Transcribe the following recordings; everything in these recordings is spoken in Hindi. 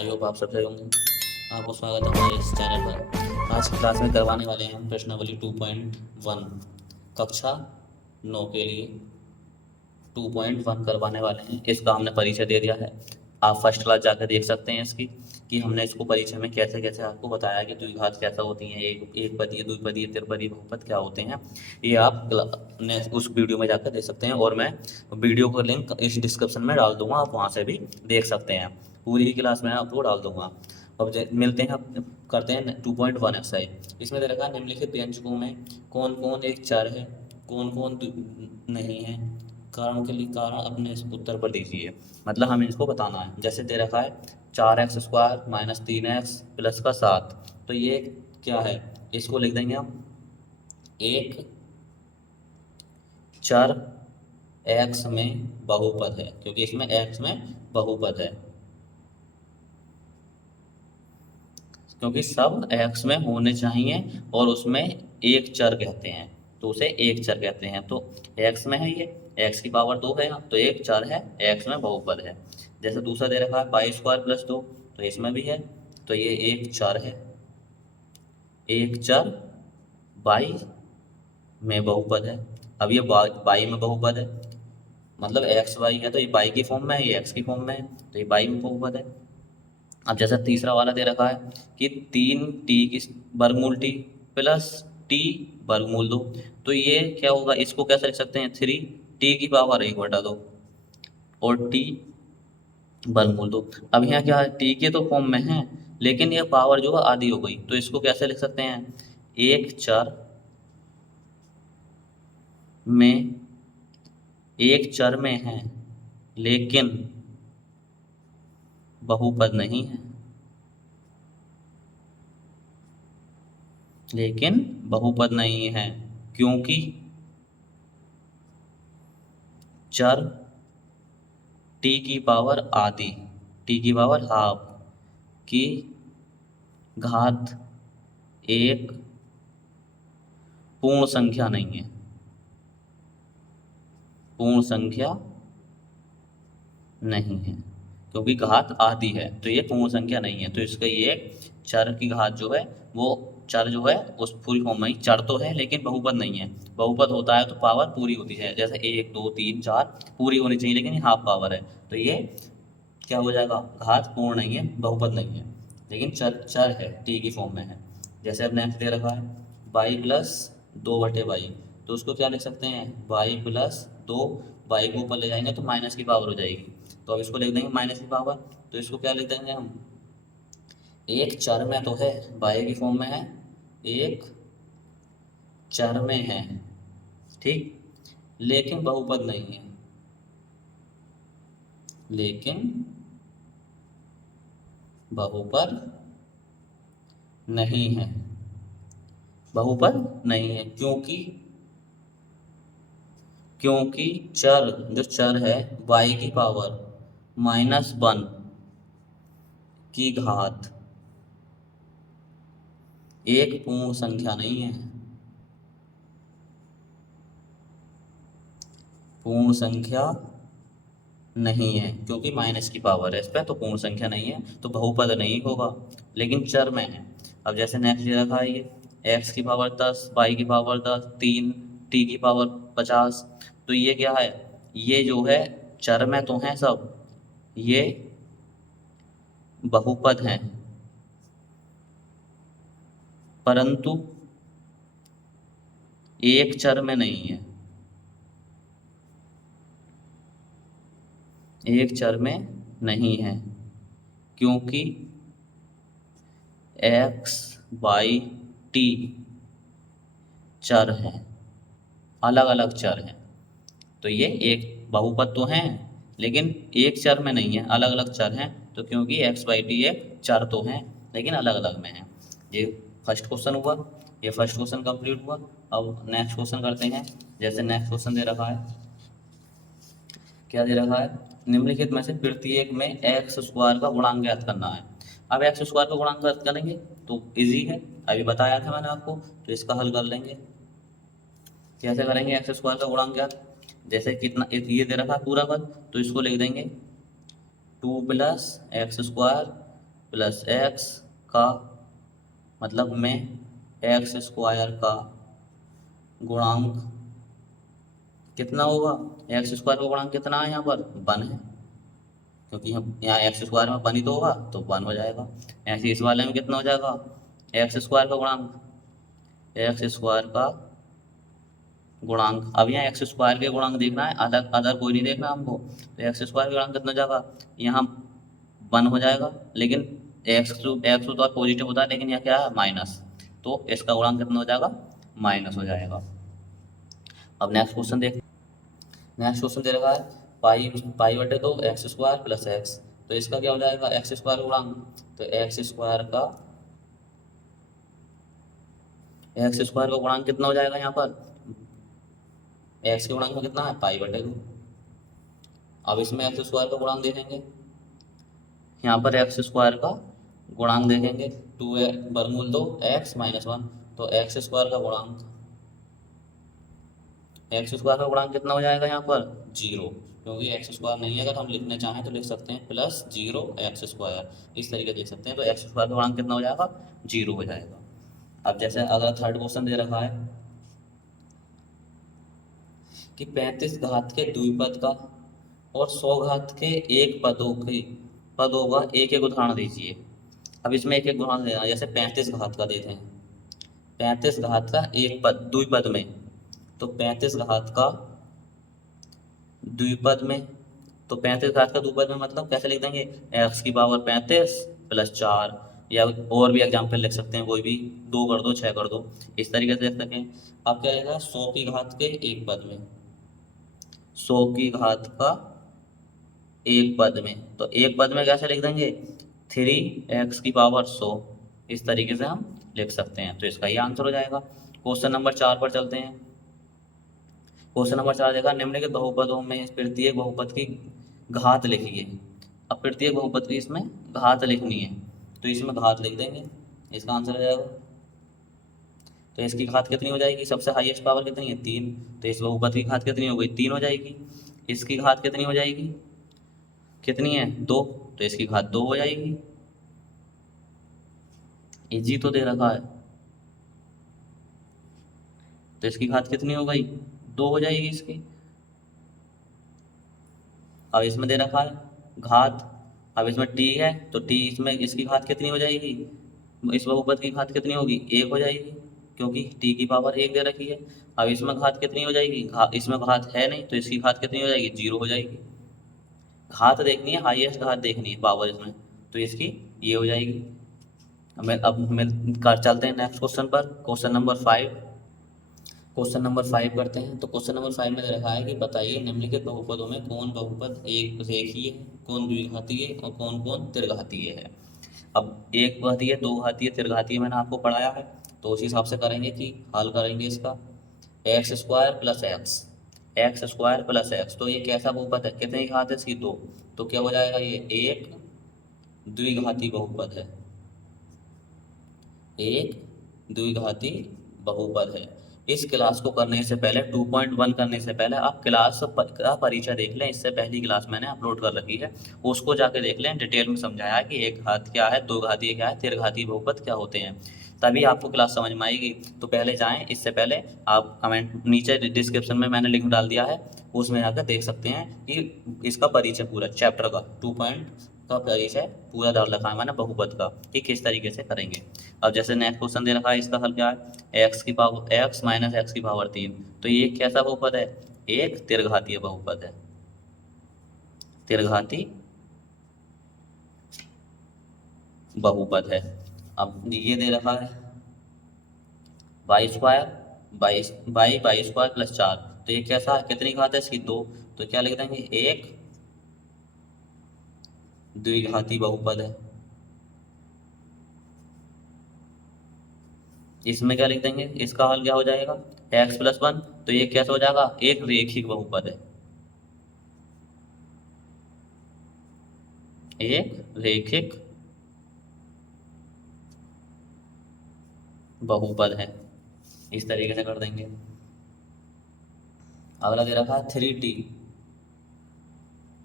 आई होप आप सब सही होंगे। आपको स्वागत है हमारे इस चैनल पर। आज की क्लास में करवाने वाले हैं हम प्रश्नावली 2.1 कक्षा 9 के लिए 2.1 करवाने वाले हैं। इसका हमने परिचय दे दिया है, आप फर्स्ट क्लास जाकर देख सकते हैं इसकी कि हमने इसको परिचय में कैसे कैसे आपको बताया कि द्विघात कैसा होती हैं, एक पदीय, द्विपदीय, त्रिपदीय, बहुपद क्या होते हैं। ये आप उस वीडियो में जाकर देख सकते हैं और मैं वीडियो का लिंक इस डिस्क्रिप्शन में डाल दूंगा, आप वहाँ से भी देख सकते हैं। पूरी ही क्लास में आपको डाल दूंगा। अब मिलते हैं, अब करते हैं 2.1 एक्सरसाइज। इसमें दे रखा है निम्नलिखित व्यंजकों में कौन कौन एक चर है, कौन कौन नहीं है, कारण के लिए कारण अपने इस उत्तर पर दीजिए। मतलब हमें इसको बताना है। जैसे दे रखा है 4x² - 3x + का 7, तो ये क्या है, इसको लिख देंगे हम एक चर x में बहुपद है, क्योंकि इसमें x में बहुपद है, क्योंकि सब x में होने चाहिए और उसमें एक चर कहते हैं, तो उसे एक चर कहते हैं। तो x में है, ये x की पावर 2 है, तो एक चर है, x में बहुपद है। जैसे दूसरा दे रखा है y² + 2, तो इसमें भी है, तो ये एक चर है, एक चर y में बहुपद है। अब ये y में बहुपद है, मतलब एक्स वाई है, तो ये y की फॉर्म में है, ये x की फॉर्म में है, तो ये y में बहुपद है। अब जैसा तीसरा वाला दे रखा है कि 3t की वर्गमूल t प्लस t वर्गमूल 2, तो ये क्या होगा, इसको कैसे लिख सकते हैं, 3t की पावर 1/2 और t वर्गमूल 2। अब यहाँ क्या है, t के तो फॉर्म में है, लेकिन ये पावर जो है आधी हो गई, तो इसको कैसे लिख सकते हैं, एक चर में, एक चर में है लेकिन बहुपद नहीं है, लेकिन बहुपद नहीं है, क्योंकि चर t की पावर आधी, t की पावर हाफ की घात एक पूर्ण संख्या नहीं है, पूर्ण संख्या नहीं है, क्योंकि घात आधी है, तो ये पूर्ण संख्या नहीं है। तो इसका ये चर की घात जो है, वो चर जो है उस पूरी फॉर्म में ही, चर तो है लेकिन बहुपद नहीं है। बहुपद होता है तो पावर पूरी होती है, जैसे 1 2 3 4 पूरी होनी चाहिए, लेकिन ये हाफ पावर है, तो ये क्या हो जाएगा, घात पूर्ण नहीं है, बहुपद नहीं है, लेकिन चर चर है, टी की फॉर्म में है। जैसे अब नेक्स्ट दे रखा है y + 2/y, तो उसको क्या लिख सकते हैं, y + 2, y को ऊपर ले जाएंगे तो माइनस की पावर हो जाएगी, तो अब इसको लिख देंगे माइनस की पावर, तो इसको क्या लिख देंगे हम, एक चर में तो है, y की फॉर्म में है, एक चर में है, ठीक, लेकिन बहुपद नहीं है, लेकिन बहुपद नहीं है, बहुपद नहीं है, क्योंकि क्योंकि चर जो चर है y की पावर -1 की घात एक पूर्ण संख्या नहीं है, पूर्ण संख्या नहीं है, क्योंकि माइनस की पावर है इस पर, तो पूर्ण संख्या नहीं है, तो बहुपद नहीं होगा, लेकिन चर में है। अब जैसे नेक्स्ट दे रखा है ये x की पावर 10, y की पावर 10, 3 t की पावर 50, तो ये क्या है, ये जो है चर में तो हैं सब, ये बहुपद हैं, परंतु एक चर में नहीं है, एक चर में नहीं है, क्योंकि x y t चर हैं, अलग अलग चर हैं, तो ये एक बहुपद तो हैं लेकिन एक चर में नहीं है, अलग अलग चर हैं, तो क्योंकि x y t एक चर तो हैं लेकिन अलग अलग में हैं। ये फर्स्ट क्वेश्चन हुआ, ये फर्स्ट क्वेश्चन कंप्लीट हुआ। अब नेक्स्ट क्वेश्चन करते हैं। जैसे नेक्स्ट क्वेश्चन दे रखा है, क्या दे रखा है, निम्नलिखित में से प्रत्येक में x² का गुणांक ज्ञात करना है। अब x² का गुणांक ज्ञात करेंगे तो इजी है, अभी बताया था मैंने आपको, तो इसका हल कर लेंगे। कैसे करेंगे x² का गुणांक ज्ञात, जैसे कितना ये दे रखा है पूरा पद, तो इसको लिख देंगे 2 + x² प्लस एक्स का मतलब में एक्स स्क्वायर का गुणांक कितना होगा। एक्स स्क्वायर का गुणांक कितना है यहाँ पर 1 है, क्योंकि हम यहाँ एक्स स्क्वायर में 1 ही तो होगा तो 1 हो जाएगा। ऐसे इस वाले में कितना हो जाएगा, एक्स स्क्वायर का गुणांक, एक्स स्क्वायर का गुणांक। अब यहाँ एक्स स्क्वायर के गुणांक देखना है, अदर अदर कोई नहीं देखना हमको। तो एक्स स्क्वायर का गुणांक कितना हो जाएगा, यहाँ 1 हो जाएगा, लेकिन एक्स तो पॉजिटिव होता है, लेकिन यहाँ क्या है माइनस, तो इसका गुणांक कितना हो जाएगा, माइनस हो जाएगा। अब नेक्स्ट क्वेश्चन देख, नेक्स्ट क्वेश्चन दे रखा है पाई पाई बटे 2 एक्स स्क्वायर प्लस एक्स। तो इसका क्या हो जाएगा, एक्स स्क्वायर का गुणांक, तो एक्स स्क्वायर का गुणांक कितना हो जाएगा यहाँ पर, एक्स के गुणांक में कितना है पाई बटे 2। अब इसमें एक्स स्क्वायर का गुणांक देखेंगे, यहाँ पर एक्स स्क्वायर का गुणांक देखेंगे, 2 वर्गमूल 2 एक्स माइनस 1, तो एक्स स्क्वायर का गुणांक, एक्स स्क्वायर का गुणांक कितना हो जाएगा यहाँ पर 0, क्योंकि एक्स स्क्वायर नहीं है, अगर हम लिखना चाहें तो लिख सकते हैं प्लस 0 एक्स स्क्वायर, इस तरीके से लिख सकते हैं। तो एक्स स्क्वायर का गुणांक कितना हो जाएगा 0 हो जाएगा। अब जैसे अगला थर्ड क्वेश्चन दे रखा है कि 35 घात के द्विपद का और 100 घात के एक पदों का एक एक उदाहरण दीजिए। अब इसमें एक एक उदाहरण देना, जैसे 35 घात का देते हैं, 35 घात का एक पद द्विपद में, तो 35 घात का द्विपद में, तो 35 घात का द्विपद में मतलब कैसे लिख देंगे, एक्स की पावर 35 प्लस 4, या और भी एग्जाम्पल लिख सकते हैं, कोई भी 2 कर दो 6 कर दो, इस तरीके से लिख सकें। अब क्या रहेगा 100 की घात के एक पद में, 100 की घात का एक पद में, तो एक पद में कैसे लिख देंगे 3x की पावर 100, इस तरीके से हम लिख सकते हैं। तो इसका ये आंसर हो जाएगा। क्वेश्चन नंबर 4 पर चलते हैं। क्वेश्चन नंबर 4 देखा, निम्नलिखित बहुपदों में प्रत्येक बहुपद की घात लिखिए। अब प्रत्येक बहुपद की इसमें घात लिखनी है, तो इसमें घात लिख देंगे, इसका आंसर हो जाएगा। तो इसकी घात कितनी हो जाएगी, सबसे हाईएस्ट पावर कितनी है 3, तो इस बहुपद की घात कितनी हो गई 3 हो जाएगी। इसकी घात कितनी हो जाएगी, कितनी है 2, तो इसकी घात 2 हो जाएगी। इजी तो दे रखा है, तो इसकी घात कितनी हो गई 2 हो जाएगी इसकी। अब इसमें दे रखा है घात, अब इसमें t है, तो t इसमें इसकी घात कितनी हो जाएगी, इस बहुपद की घात कितनी होगी 1 हो जाएगी, क्योंकि t की पावर 1 दे रखी है। अब इसमें घात कितनी हो जाएगी, इसमें घात है नहीं, तो इसकी घात कितनी हो जाएगी 0 हो जाएगी। घात देखनी है, हाईएस्ट घात देखनी है पावर इसमें, तो इसकी ये हो जाएगी। अब मैं कर चलते हैं नेक्स्ट क्वेश्चन पर, क्वेश्चन नंबर 5। क्वेश्चन नंबर 5 करते हैं। तो क्वेश्चन नंबर 5 में दे रखा है कि बताइए निम्नलिखित बहुपदों में कौन बहुपद एक रेखीय है, कौन द्विघातीय और कौन कौन त्रिघातीय है। अब एक घातीय, दो घातीय, त्रिघातीय मैंने आपको पढ़ाया है, तो उसी हिसाब से करेंगे कि हल करेंगे इसका। X square plus x, x square plus x, तो ये कैसा बहुपद है, कितनी घात है इसकी 2, तो क्या हो जाएगा ये एक द्विघाती बहुपद है, एक द्विघाती बहुपद है। इस क्लास को करने से पहले 2.1 करने से पहले आप क्लास का परिचय देख लें, इससे पहली क्लास मैंने अपलोड कर रखी है, उसको जाके देख लें, डिटेल में समझाया है कि एक घात क्या है, दो घाती क्या है, त्रिघाती बहुपद क्या होते हैं, तभी आपको क्लास समझ में आएगी। तो पहले जाएं, इससे पहले आप कमेंट नीचे डिस्क्रिप्शन में मैंने लिंक डाल दिया है, उसमें जाकर देख सकते हैं कि इसका परिचय पूरा चैप्टर का 2 का परिचय पूरा डाल रखा है मैंने बहुपद का, कि किस तरीके से करेंगे। अब जैसे नेक्स्ट क्वेश्चन दे रखा है, इसका हल क्या है, एक्स की पावर एक्स माइनस एक्स की पावर 3, तो ये कैसा बहुपद है, एक त्रिघातीय बहुपद है, त्रिघाती बहुपद है। अब ये दे रखा है Y square by square plus 4, तो ये कैसा है, कितनी घात है इसकी 2, तो क्या लिख देंगे एक द्विघाती बहुपद है। इसमें क्या लिख देंगे, इसका हल क्या हो जाएगा, एक्स प्लस 1, तो ये कैसा हो जाएगा, एक रेखिक बहुपद है, एक रेखिक बहुपद है, इस तरीके से कर देंगे। अगला दे रखा है 3t,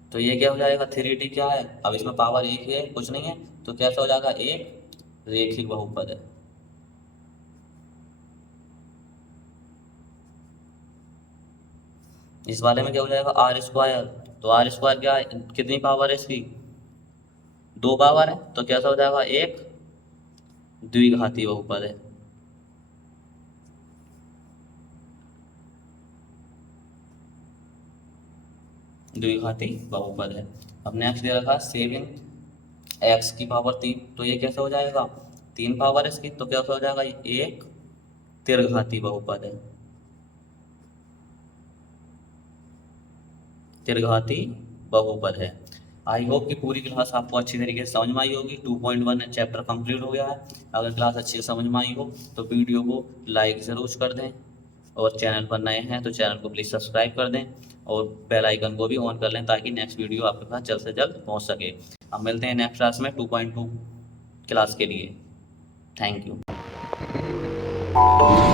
तो ये क्या हो जाएगा, 3t क्या है, अब इसमें पावर एक ही है, कुछ नहीं है, तो कैसा हो जाएगा, एक रेखिक बहुपद है। इस वाले में क्या हो जाएगा, आर स्क्वायर, तो आर स्क्वायर क्या है, कितनी पावर है इसकी, दो पावर है, तो कैसा हो जाएगा, एक द्विघाती बहुपद है। द्विघाती बहुपद है। अब नेक्स्ट दे रखा है 7x की पावर 3, तो ये कैसे हो जाएगा, तीन पावर है इसकी, तो कैसे हो जाएगा, ये एक त्रिघाती बहुपद है। त्रिघाती बहुपद है। आई होप कि पूरी क्लास आपको अच्छी तरीके से समझ में आई होगी। 2.1 चैप्टर कंप्लीट हो गया है। अगर क्लास अच्छी से समझ में आई हो तो वीडियो को लाइक ज़रूर कर दें, और चैनल पर नए हैं तो चैनल को प्लीज़ सब्सक्राइब कर दें, और बेल आइकन को भी ऑन कर लें ताकि नेक्स्ट वीडियो आपके पास जल्द से जल्द पहुंच सके। अब मिलते हैं नेक्स्ट क्लास में 2.2 क्लास के लिए। Thank you.